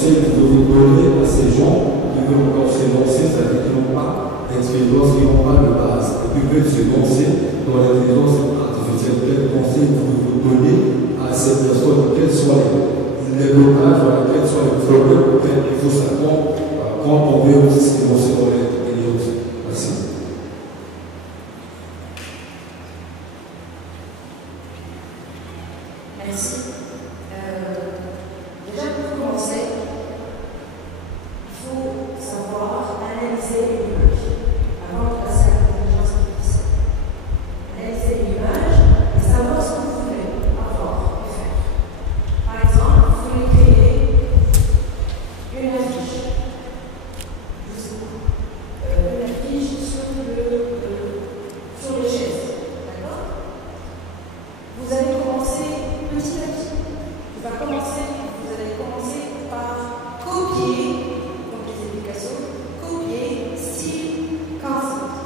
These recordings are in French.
conseil que vous donnez à ces gens qui veulent encore se lancer, c'est-à-dire qui n'ont pas d'expérience, qui n'ont pas de base, et qui veulent se lancer dans l'intelligence artificielle? Quel conseil vous donnez à ces personnes, quels soient les blocages, quels soient les problèmes auxquels il faut s'attendre quand on veut aussi se lancer dans l'intelligence? Merci. Merci. Déjà pour commencer, il faut savoir analyser l'image avant de passer à l'intelligence artificielle. Analyser l'image et savoir ce que vous voulez avoir et faire. Par exemple, vous voulez créer une affiche. Une affiche sur les chaises. D'accord? Vous allez commencer petit à petit. Vous allez commencer par copier, donc les applications, copier style concept.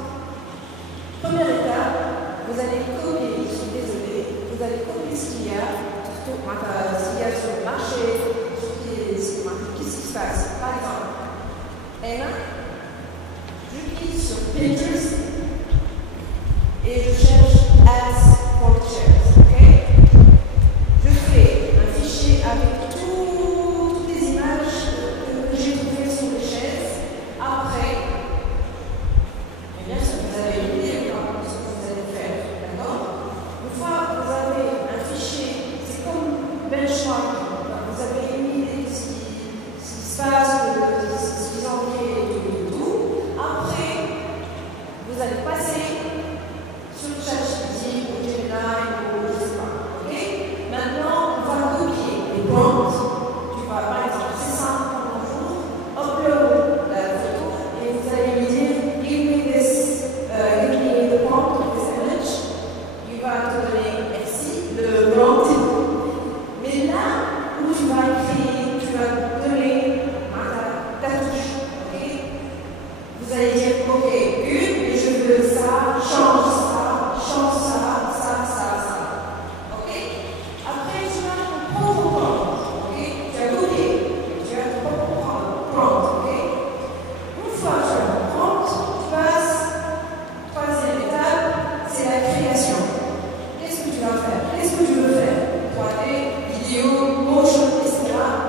Première étape, vous allez copier, je suis désolée, vous allez copier ce qu'il y a sur le marché, qu'est-ce qui se passe. Par exemple, et là, je clique sur Pinterest et je cherche ads for chairs. Je fais un fichier avec toutes les images que j'ai trouvées sur les chaises. Après, et bien sûr, vous avez une idée de ce que vous allez faire, d'accord? Une fois que vous avez un fichier, c'est comme benchmark. Vous avez une idée de ce qui se passe, de ce qu'ils ont créé et tout. Après, vous allez passer sur le ChatGPT ou Gemini ou je ne sais pas. Maintenant, on va copier les prompts. Tu vas, par exemple, c'est simple, bonjour, upload la photo et vous allez lui dire give me the prompt of this image. Il va te donner merci, le prompt. Mais là où tu vas écrire, tu vas donner ta touche. Vous allez dire ok, et je veux ça, change ça, change ça, ça, ça, ça. Après, tu vas te prendre prompt, tu as copié, tu as ton propre prompt, Une fois que tu as ton prompt, tu passes, troisième étape, c'est la création. Qu'est-ce que tu vas faire? Qu'est-ce que tu veux faire? 3D, vidéo, motion, etc.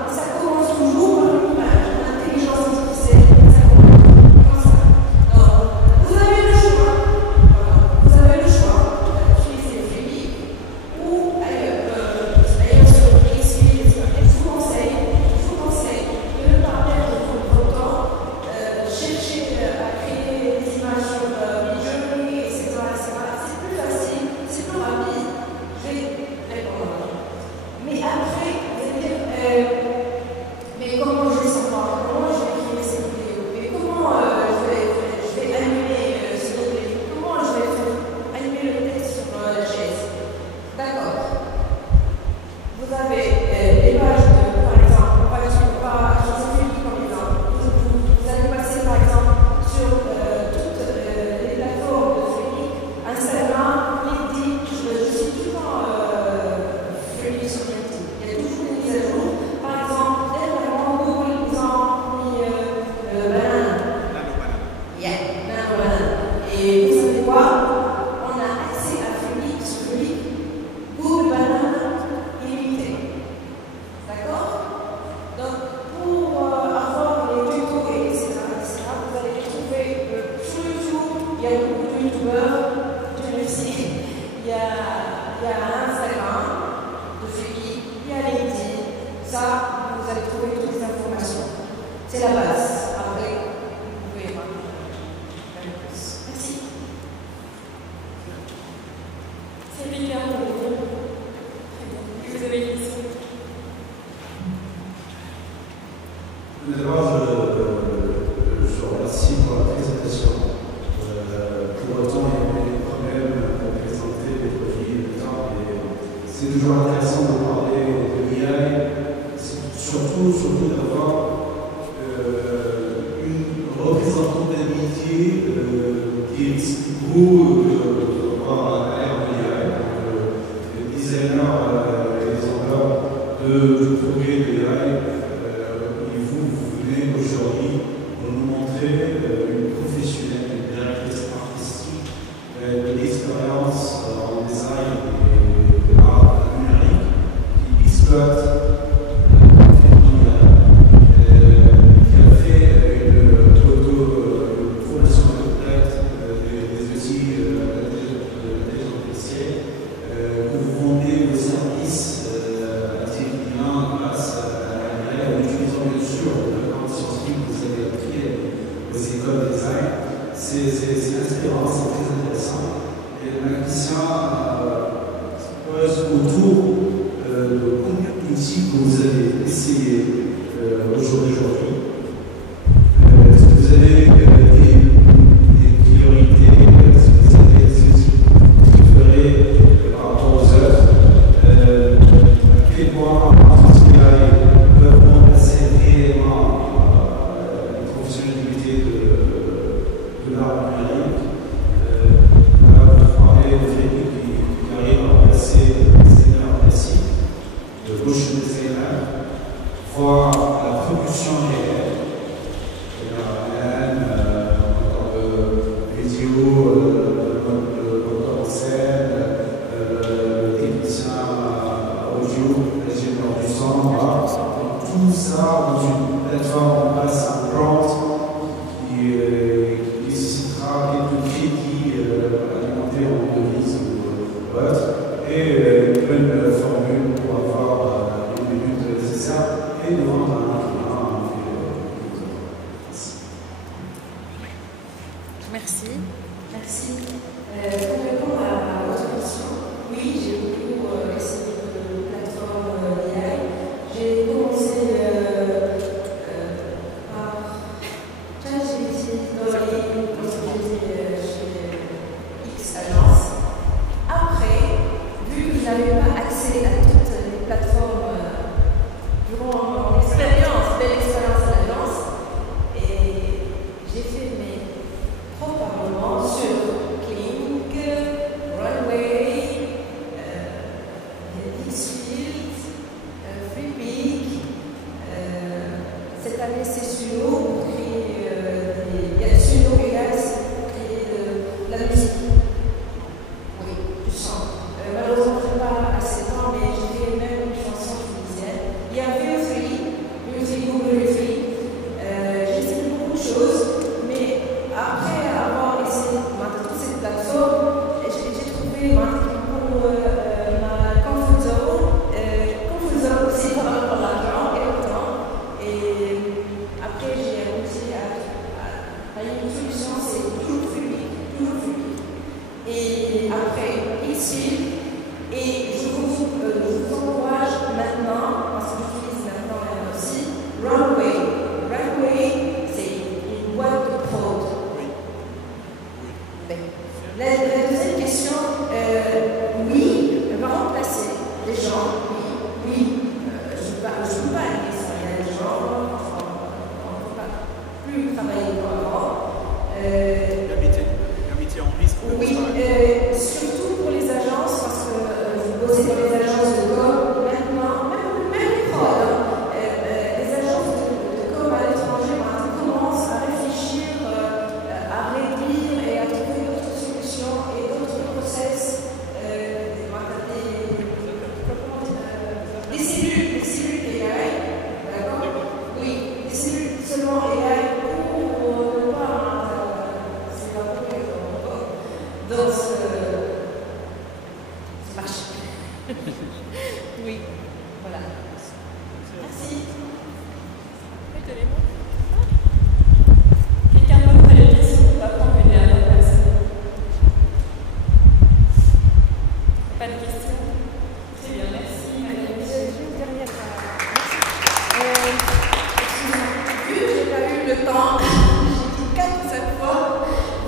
Ça commence toujours par l'image, l'intelligence artificielle, ça commence comme ça. Donc, vous avez le choix. D'utiliser le Fluid ou ailleurs. Je vous conseille de ne pas perdre votre temps, chercher à créer des images sur Midjourney, etc. C'est plus facile, c'est plus rapide. Je vais répondre. Mais après, vous allez dire, mais comment je vais savoir? Comment je vais créer cette vidéo? Mais comment je vais animer cette vidéo? Comment je vais animer le texte sur la chaise? D'accord. Vous avez les pages par exemple, je vous ai mis comme exemple. Vous allez passer par exemple sur toutes les plateformes de streaming, Instagram, LinkedIn. Je suis tout le temps streaming sur LinkedIn. Il y a toujours des mises à jour. Par exemple, dernièrement, Google nous a mis banane. Banane. Et vous savez quoi? On a accès à Fluid sur Fluid. Google Banane illimité. D'accord? Donc, pour avoir les tutos, etc., vous allez les trouver sur YouTube. Il y a beaucoup de youtubeurs, Dieu merci. Il y a Instagram de Fluid, il y a LinkedIn. Ça, vous allez trouver toutes les informations. C'est la base. Après, vous pouvez voir même plus. Merci. C'est bien clair pour vous. Très bien. Et vous avez une question? D'abord, je vous remercie pour la présentation. Pour autant, il y avait des problèmes pour présenter les produits, le temps. C'est toujours intéressant de parler de l'IA, surtout d'avoir une représentabilité qui est beaucoup à l'ère de l'IA. Les designers et les auteurs de progrès de l'IA. venez aujourd'hui pour nous montrer une professionnelle, une directrice artistique, de l'expérience en design et de l'art numérique qui exploite c'est inspirant, c'est très intéressant. Et le magicien pose autour de combien d'outils que vous avez essayé aujourd'hui. Est-ce que vous avez des priorités? Est-ce que vous avez des outils préférés par rapport aux autres? À quel point peuvent remplacer réellement la professionnalité de l'art numérique? Vous parlez de Frédéric qui arrive à remplacer le designer classique, le motion designer, voir la production réelle, de vidéo, le monteur en scène, le technicien audio, l'ingénieur du son, voilà. Tout ça dans une plateforme, on passe un prompt qui nécessitera quelques crédits alimentaires en devises ou autre, et une bonne formule pour avoir les minutes nécessaires et de vendre un client. Merci. Merci. Pour répondre à votre question, oui, j'ai beaucoup essayé de plateforme d'IA. J'ai commencé par ChatGPT dans j'étais chez X agence. Après, vu que je n'avais pas accès à toutes les plateformes durant mon expérience, belle expérience à l'agence, et j'ai fait mes probablement sur Kling, Runway, Dixfield, Freepik. Cette année, c'est Suno pour créer il y a Suno et là, c'est pour créer de la musique. Oui, du chant. Malheureusement, je n'ai pas assez de temps, mais j'ai fait même une chanson tunisienne. Il y a VO3, Music Google 3. J'ai essayé beaucoup de choses, mais après avoir essayé toutes ces plateformes, j'ai trouvé ma comfort zone aussi par rapport à l'argent et au temps. Et après, j'ai réussi à une solution, c'est toujours public. Et après, ici, et je vous encourage maintenant, parce que j'utilise maintenant aussi, Runway. Runway, c'est une boîte de prod. La deuxième question, oui, elle va remplacer les gens, oui. Je ne peux pas aller ça, il y a des gens, on ne peut pas plus travailler comme avant. L'amitié en risque. Oui, surtout pour les agences, parce que vous bossez dans les agences de com, maintenant, même les prods, les agences de com à l'étranger commencent à réfléchir, à réduire et à trouver d'autres solutions et d'autres process, des cellules AI, d'accord? Oui, des cellules seulement AI pour ne pas s'évaporer dans ce marché. Oui, voilà. Merci. Quelqu'un d'autre a des questions? On va prendre une dernière personne. Pas de questions? Très bien, merci. Une dernière. Vu que je n'ai pas eu le temps, j'ai dit 4 ou 5 fois,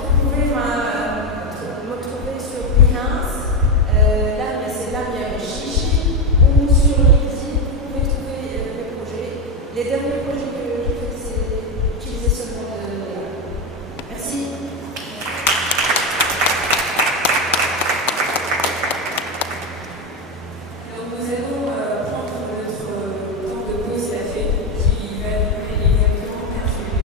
vous pouvez me trouver sur Behance, là c'est Lamia Chichi, ou sur LinkedIn, vous pouvez trouver mes projets. Les derniers projets que